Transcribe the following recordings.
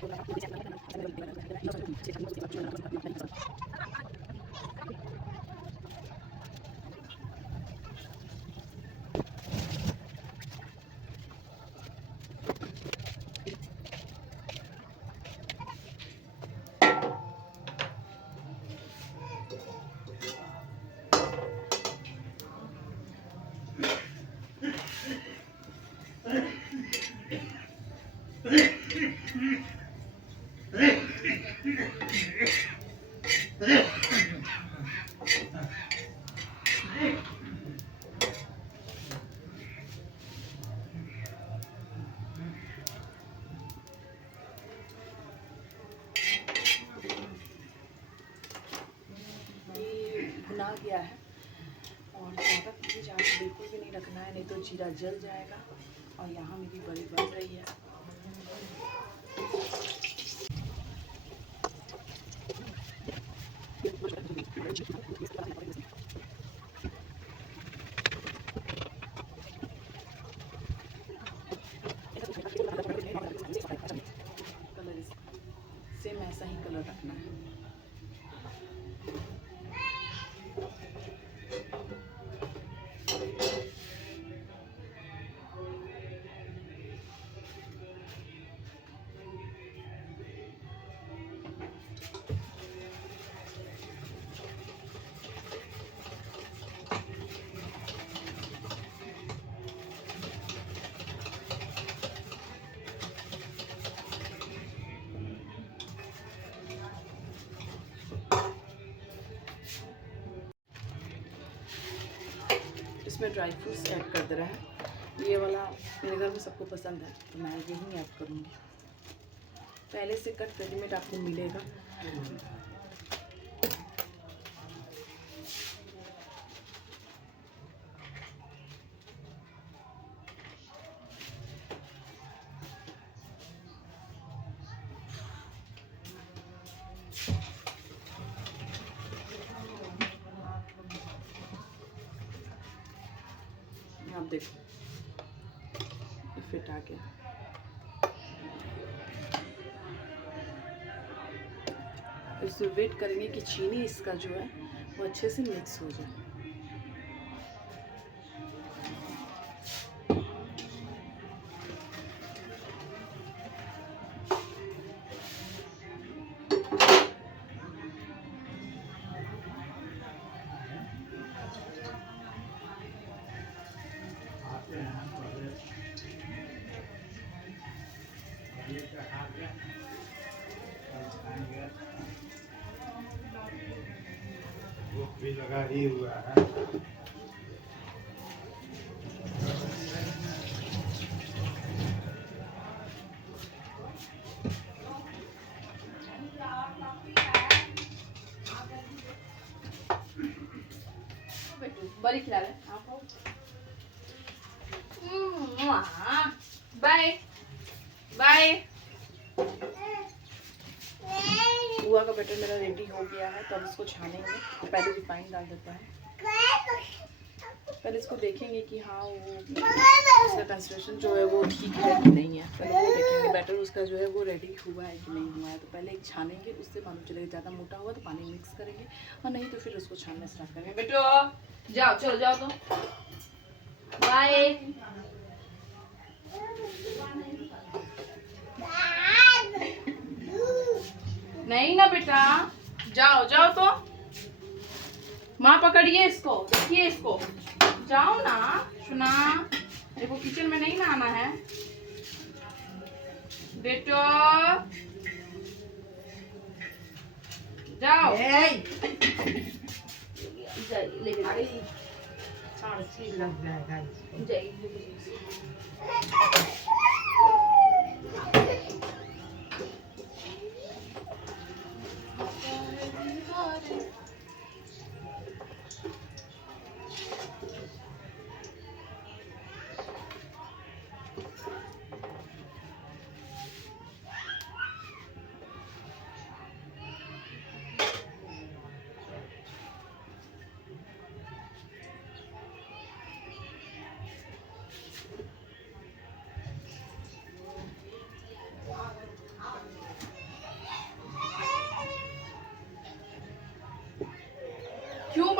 भुना गया है और ज़्यादा तेज आंच बिल्कुल भी नहीं रखना है, नहीं तो जीरा जल जाएगा। और यहाँ मेरी बड़ी बन रही है। कलर सेम ऐसा ही कलर रखना है। इसमें ड्राई फ्रूट्स ऐड कर दे रहा है। ये वाला मेरे घर में सबको पसंद है तो मैं यही ऐड करूँगी। पहले से कट रेडीमेड आपको मिलेगा। आप देखो फिट आ गया। इसमें वेट करेंगे कि चीनी इसका जो है वो अच्छे से मिक्स हो जाए। भी लगा ही हुआ है। बड़ी खिला रहे बाय बाय। बुआ का बैटर मेरा रेडी हो गया है तो अब इसको छानेंगे। पहले रिफाइंड डाल देता है। पहले इसको देखेंगे कि हाँ वो उसका कंसिस्टेंसी जो है वो ठीक है कि नहीं है। पहले वो देखेंगे बैटर उसका जो है वो रेडी हुआ है कि नहीं हुआ है। तो पहले एक छानेंगे, उससे मालूम चलेगा। ज़्यादा मोटा हुआ तो पानी मिक्स करेंगे और नहीं तो फिर उसको छानना स्टार्ट करेंगे। बेटो जाओ, चलो जाओ तो बाय। नहीं ना बेटा, जाओ जाओ तो। माँ पकड़िए इसको, देखिए इसको। जाओ ना सुना, देखो किचन में नहीं ना आना है बेटो। जाओ लग जाएगा।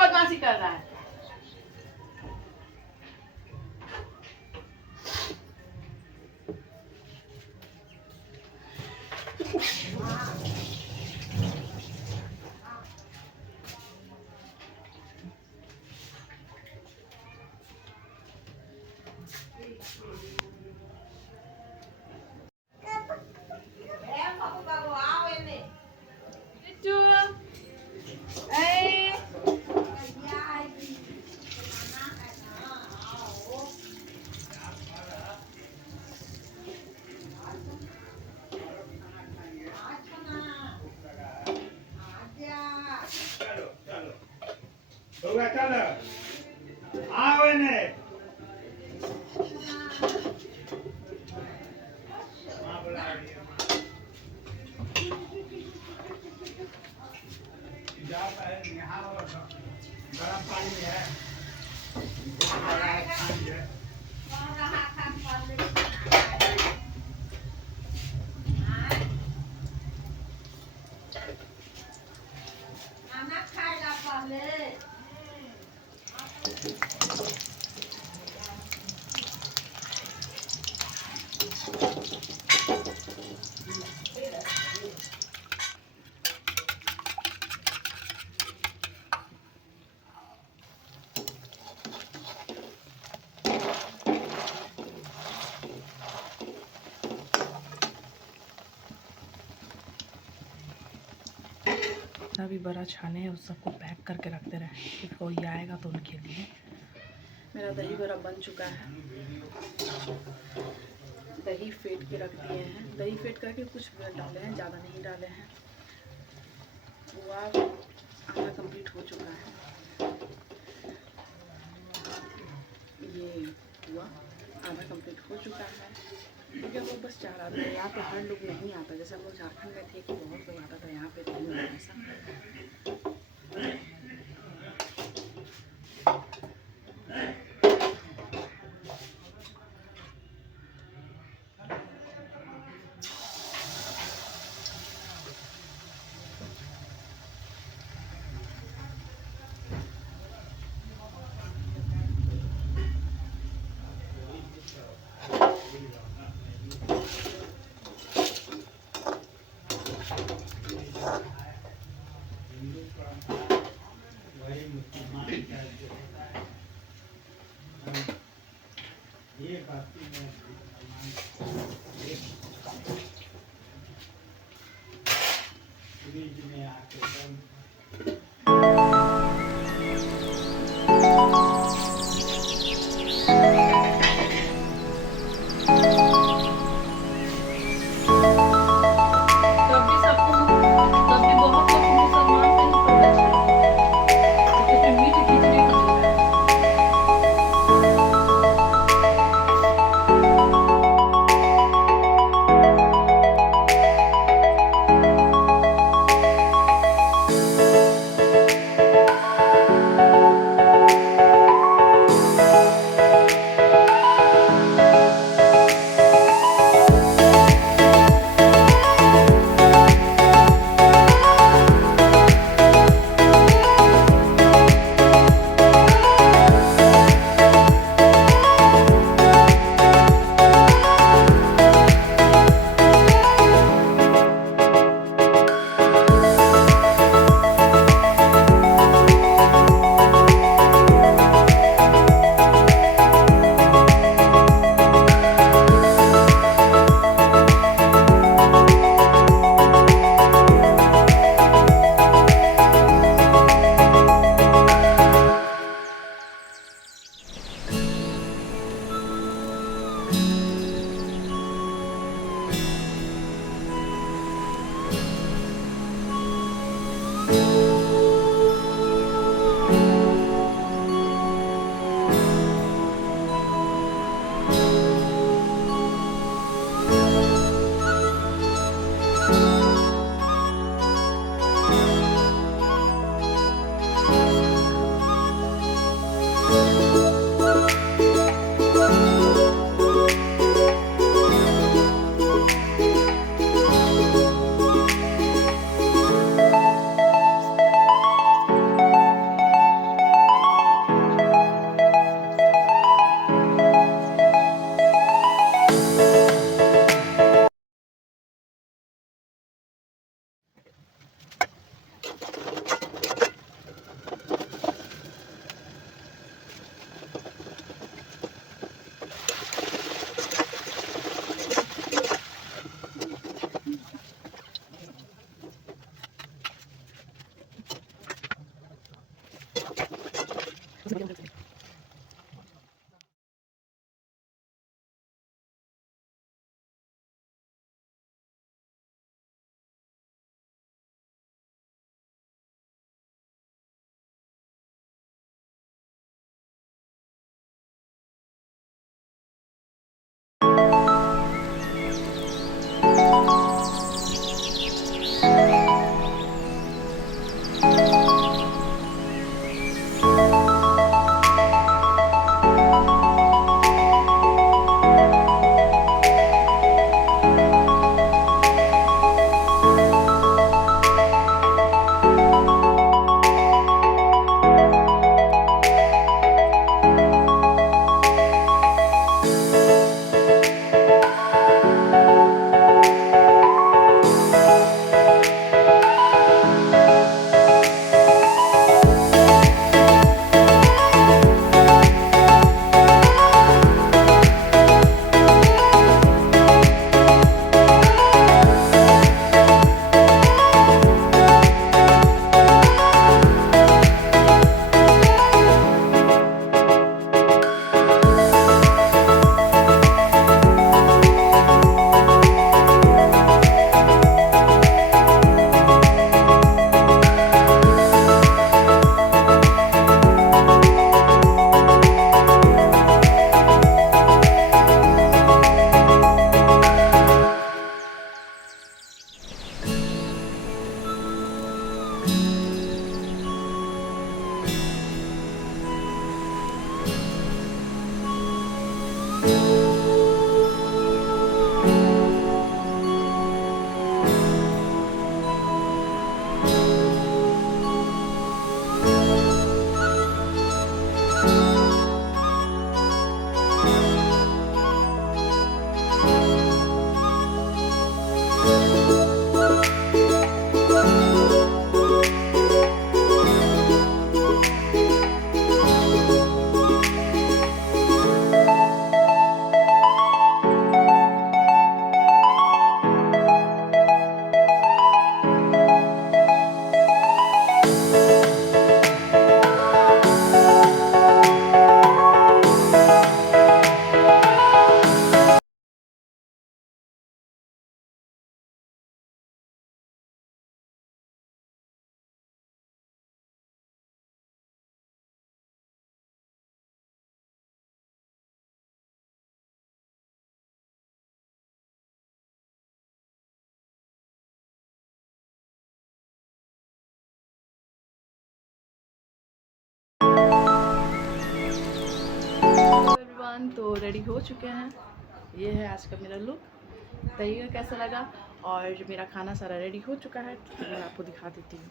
बदमाशी कर रहा है। होगा चलो आओ ने मां बुला रही है जा पाए यहाँ और गरम पानी है बहुत बड़ा पानी है खाना खाएगा पहले भी बड़ा छाने हैं उस सबको पैक करके रखते रहे कि कोई आएगा तो उनके लिए। मेरा दही बड़ा बन चुका है, दही फेंट के रख दिए हैं। दही फेंट करके कुछ मिनट डाले हैं, ज़्यादा नहीं डाले हैं। पुआ आधा कंप्लीट हो चुका है। ये पुआ आधा कंप्लीट हो चुका है क्योंकि हम लोग बस 4 आते हैं। यहाँ पे हर लोग नहीं आता, जैसे हम लोग झारखंड में थे कि बहुत लोग आता था, यहाँ पे नहीं होता ऐसा। ये बात में फ्रिज में आके एवरीवन, तो रेडी हो चुके हैं। ये है आज का मेरा लुक। बताइएगा कैसा लगा। और मेरा खाना सारा रेडी हो चुका है तो मैं आपको दिखा देती हूँ।